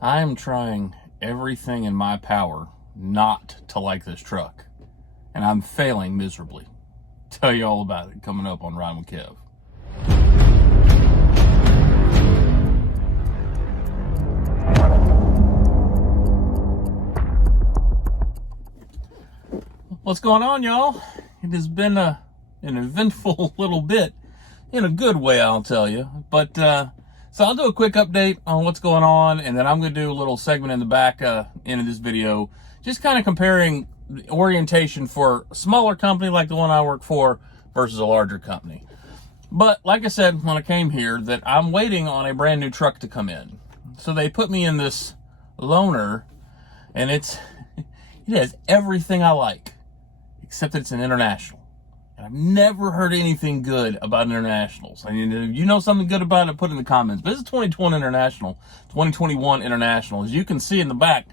I am trying everything in my power not to like this truck, and I'm failing miserably. Tell you all about it coming up on Riding with Kev. What's going on, y'all? It has been an eventful little bit, in a good way, I'll tell you. But so I'll do a quick update on what's going on, and then I'm going to do a little segment in the back end of this video, just kind of comparing the orientation for a smaller company like the one I work for versus a larger company. But like I said when I came here, that I'm waiting on a brand new truck to come in. So they put me in this loaner, and it has everything I like, except that it's an international. And I've never heard anything good about internationals. I mean, if you know something good about it, put it in the comments. But it's a 2021 international. As you can see in the back,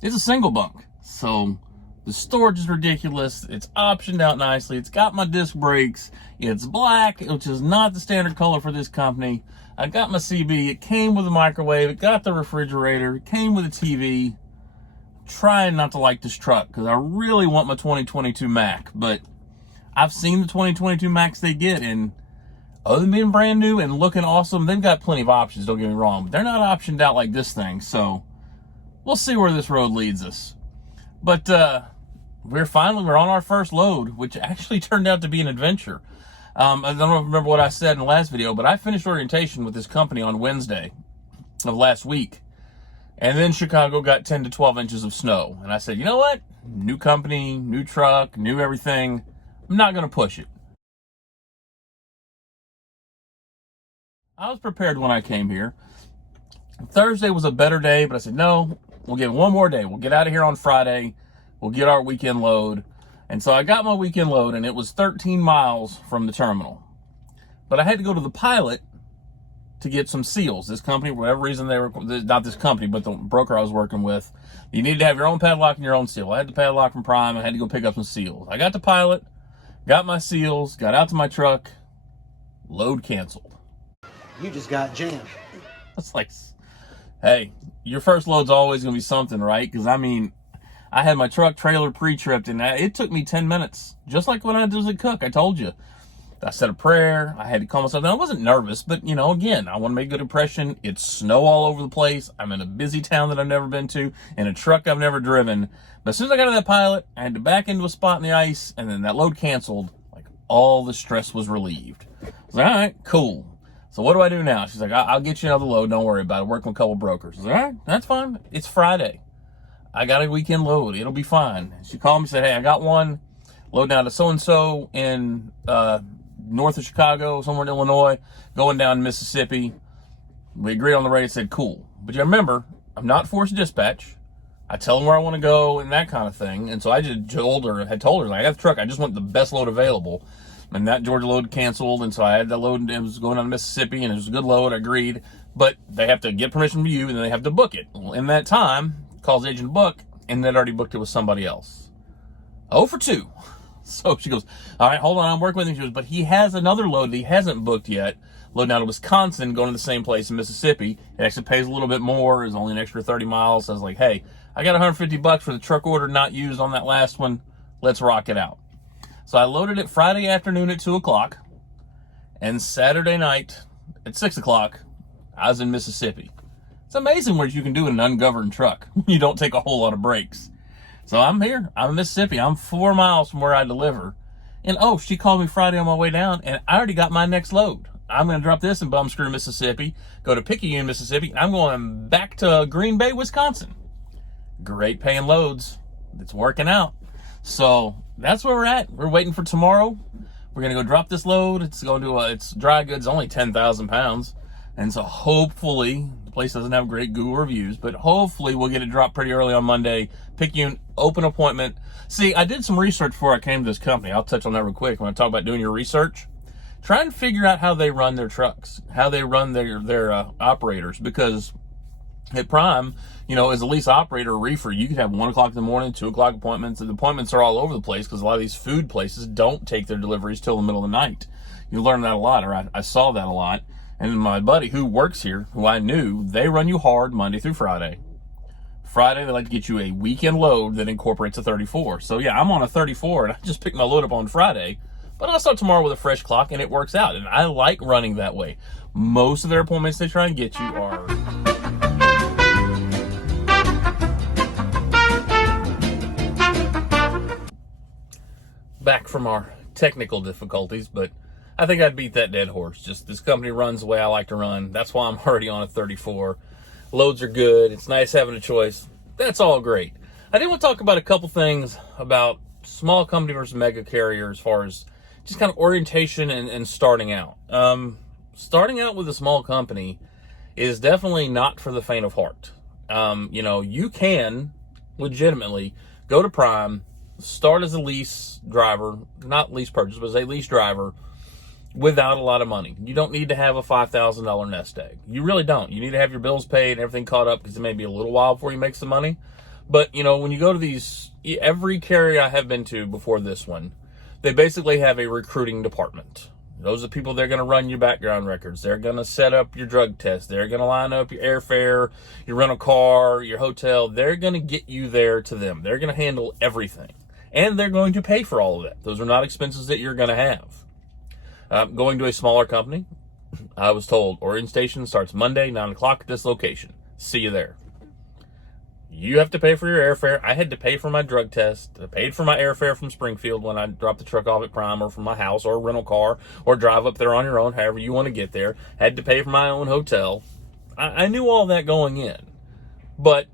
it's a single bunk. So the storage is ridiculous. It's optioned out nicely. It's got my disc brakes. It's black, which is not the standard color for this company. I got my CB. It came with a microwave. It got the refrigerator. It came with a TV. Trying not to like this truck because I really want my 2022 Mac, but I've seen the 2022 Macs they get, and other than being brand new and looking awesome, they've got plenty of options, don't get me wrong, but they're not optioned out like this thing. So we'll see where this road leads us. But we're on our first load, which actually turned out to be an adventure. I don't know if you remember what I said in the last video, but I finished orientation with this company on Wednesday of last week. And then Chicago got 10 to 12 inches of snow. And I said, you know what? New company, new truck, new everything. I'm not going to push it. I was prepared when I came here. Thursday was a better day, but I said, no, we'll give it one more day. We'll get out of here on Friday. We'll get our weekend load. And so I got my weekend load, and it was 13 miles from the terminal. But I had to go to the pilot to get some seals. This company, for whatever reason, they were not this company, but the broker I was working with, you needed to have your own padlock and your own seal. I had the padlock from Prime. I had to go pick up some seals. I got the pilot, got my seals, got out to my truck, load canceled. You just got jammed. It's like, hey, your first load's always going to be something, right? Because, I mean, I had my truck trailer pre-tripped, and it took me 10 minutes, just like when I was at Cook. I told you. I said a prayer. I had to calm myself down. I wasn't nervous, but, you know, again, I want to make a good impression. It's snow all over the place. I'm in a busy town that I've never been to, in a truck I've never driven. But as soon as I got to that pilot, I had to back into a spot in the ice, and then that load canceled. Like, all the stress was relieved. I was like, all right, cool. So what do I do now? She's like, I'll get you another load. Don't worry about it. Working with a couple brokers. I was like, all right, that's fine. It's Friday. I got a weekend load. It'll be fine. She called me and said, hey, I got one. Load down to so-and-so in north of Chicago, somewhere in Illinois, going down to Mississippi. We agreed on the rate. Said, cool. But you remember, I'm not forced dispatch. I tell them where I want to go and that kind of thing. And so I just told her, like, I got the truck. I just want the best load available. And that Georgia load canceled. And so I had that load. It was going down to Mississippi, and it was a good load. I agreed. But they have to get permission from you, and then they have to book it. Well, in that time, calls the agent to book, and they'd already booked it with somebody else. 0 for 2. So she goes, all right, hold on, I'm working with him. She goes, but he has another load that he hasn't booked yet. Loading out of Wisconsin, going to the same place in Mississippi. It actually pays a little bit more. It's only an extra 30 miles. So I was like, hey, I got $150 for the truck order not used on that last one. Let's rock it out. So I loaded it Friday afternoon at 2 o'clock. And Saturday night at 6 o'clock, I was in Mississippi. It's amazing what you can do in an ungoverned truck when you don't take a whole lot of breaks. So I'm here. I'm in Mississippi. I'm 4 miles from where I deliver. And, oh, she called me Friday on my way down, and I already got my next load. I'm going to drop this in Bum Screw, Mississippi, go to Picayune, Mississippi, and I'm going back to Green Bay, Wisconsin. Great paying loads. It's working out. So that's where we're at. We're waiting for tomorrow. We're going to go drop this load. It's going to, it's dry goods, only 10,000 pounds. And so hopefully, the place doesn't have great Google reviews, but hopefully we'll get it dropped pretty early on Monday. Picayune, open appointment. See, I did some research before I came to this company. I'll touch on that real quick when I talk about doing your research. Try and figure out how they run their trucks, how they run their operators, because at Prime, you know, as a lease operator or reefer, you could have 1 o'clock in the morning, 2 o'clock appointments, and the appointments are all over the place because a lot of these food places don't take their deliveries till the middle of the night. You learn that a lot, or I saw that a lot. And my buddy who works here, who I knew, they run you hard Monday through Friday. Friday, they like to get you a weekend load that incorporates a 34. So yeah, I'm on a 34 and I just picked my load up on Friday, but I'll start tomorrow with a fresh clock and it works out. And I like running that way. Most of their appointments they try and get you are... Back from our technical difficulties, but I think I'd beat that dead horse. Just this company runs the way I like to run. That's why I'm already on a 34. Loads are good. It's nice having a choice. That's all great. I did want to talk about a couple things about small company versus mega carrier as far as just kind of orientation and starting out. Starting out with a small company is definitely not for the faint of heart. You can legitimately go to Prime, start as a lease driver, not lease purchase, but as a lease driver without a lot of money. You don't need to have a $5,000 nest egg. You really don't. You need to have your bills paid and everything caught up because it may be a little while before you make some money. But, when you go to these, every carrier I have been to before this one, they basically have a recruiting department. Those are people, they're going to run your background records. They're going to set up your drug test. They're going to line up your airfare, your rental car, your hotel. They're going to get you there to them. They're going to handle everything. And they're going to pay for all of that. Those are not expenses that you're going to have. Going to a smaller company, I was told, orientation starts Monday, 9 o'clock at this location. See you there. You have to pay for your airfare. I had to pay for my drug test. I paid for my airfare from Springfield when I dropped the truck off at Prime or from my house or a rental car or drive up there on your own, however you want to get there. Had to pay for my own hotel. I knew all that going in. But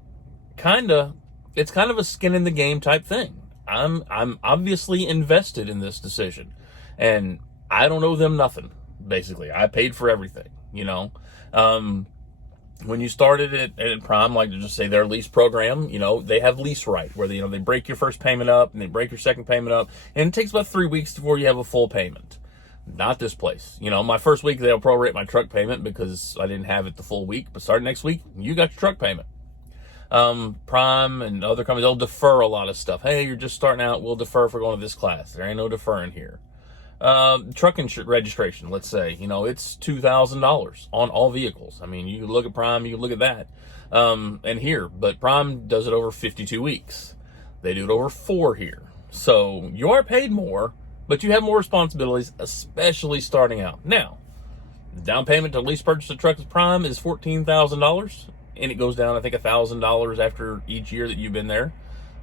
it's kind of a skin in the game type thing. I'm obviously invested in this decision. And I don't owe them nothing, basically. I paid for everything, When you started at Prime, like to just say their lease program, they have lease right, where they break your first payment up and they break your second payment up. And it takes about 3 weeks before you have a full payment. Not this place. My first week, they'll prorate my truck payment because I didn't have it the full week. But starting next week, you got your truck payment. Prime and other companies, they'll defer a lot of stuff. Hey, you're just starting out. We'll defer for going to this class. There ain't no deferring here. Truck registration, let's say, it's $2,000 on all vehicles. I mean, you can look at Prime, you can look at that, and here, but Prime does it over 52 weeks. They do it over 4 here. So you are paid more, but you have more responsibilities, especially starting out. Now, the down payment to lease purchase a truck with Prime is $14,000, and it goes down, I think, $1,000 after each year that you've been there.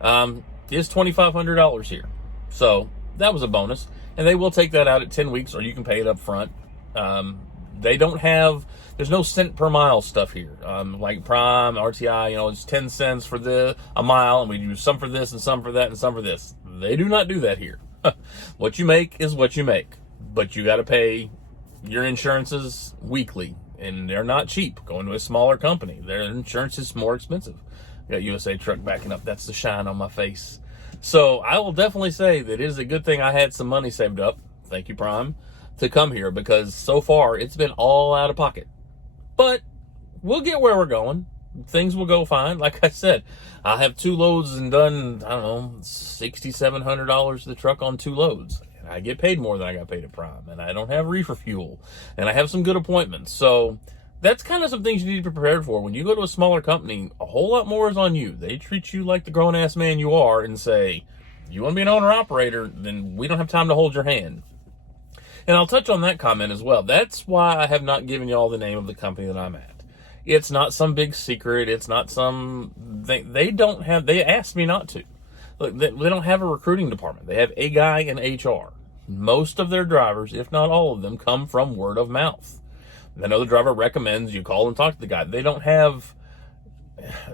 Is $2,500 here. So that was a bonus. And they will take that out at 10 weeks, or you can pay it up front. There's no cent per mile stuff here. Like Prime, RTI, it's 10 cents for a mile, and we do some for this and some for that and some for this. They do not do that here. What you make is what you make, but you got to pay your insurances weekly, and they're not cheap. Going to a smaller company, their insurance is more expensive. Got USA Truck backing up. That's the shine on my face. So I will definitely say that it is a good thing I had some money saved up, thank you Prime, to come here, because so far it's been all out of pocket. But we'll get where we're going. Things will go fine. Like I said, I have 2 loads and done, $6,700 to the truck on 2 loads. And I get paid more than I got paid at Prime. And I don't have reefer fuel. And I have some good appointments. So that's kind of some things you need to be prepared for. When you go to a smaller company, a whole lot more is on you. They treat you like the grown-ass man you are and say, you want to be an owner-operator, then we don't have time to hold your hand. And I'll touch on that comment as well. That's why I have not given you all the name of the company that I'm at. It's not some big secret. It's not some... They asked me not to. Look, they don't have a recruiting department. They have a guy in HR. Most of their drivers, if not all of them, come from word of mouth. I know the driver recommends you call and talk to the guy. They don't have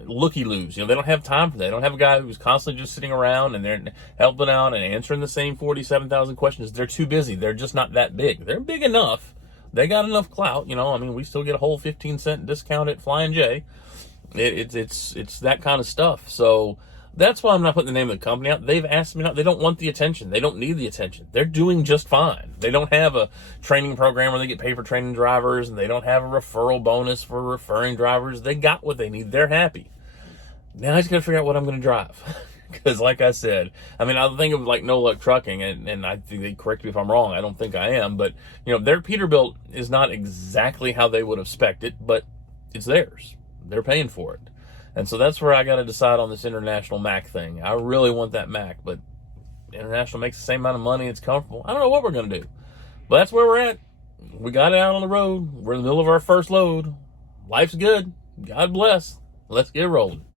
looky-loos. They don't have time for that. They don't have a guy who's constantly just sitting around and they're helping out and answering the same 47,000 questions. They're too busy. They're just not that big. They're big enough. They got enough clout. We still get a whole 15-cent discount at Flying J. It's that kind of stuff. So that's why I'm not putting the name of the company out. They've asked me not. They don't want the attention. They don't need the attention. They're doing just fine. They don't have a training program where they get paid for training drivers, and they don't have a referral bonus for referring drivers. They got what they need. They're happy. Now I just got to figure out what I'm going to drive. Because like I said, I think of like No Luck Trucking, and I think they correct me if I'm wrong. I don't think I am. But, their Peterbilt is not exactly how they would have spec'd it, but it's theirs. They're paying for it. And so that's where I got to decide on this International Mac thing. I really want that Mac, but International makes the same amount of money. It's comfortable. I don't know what we're going to do. But that's where we're at. We got it out on the road. We're in the middle of our first load. Life's good. God bless. Let's get rolling.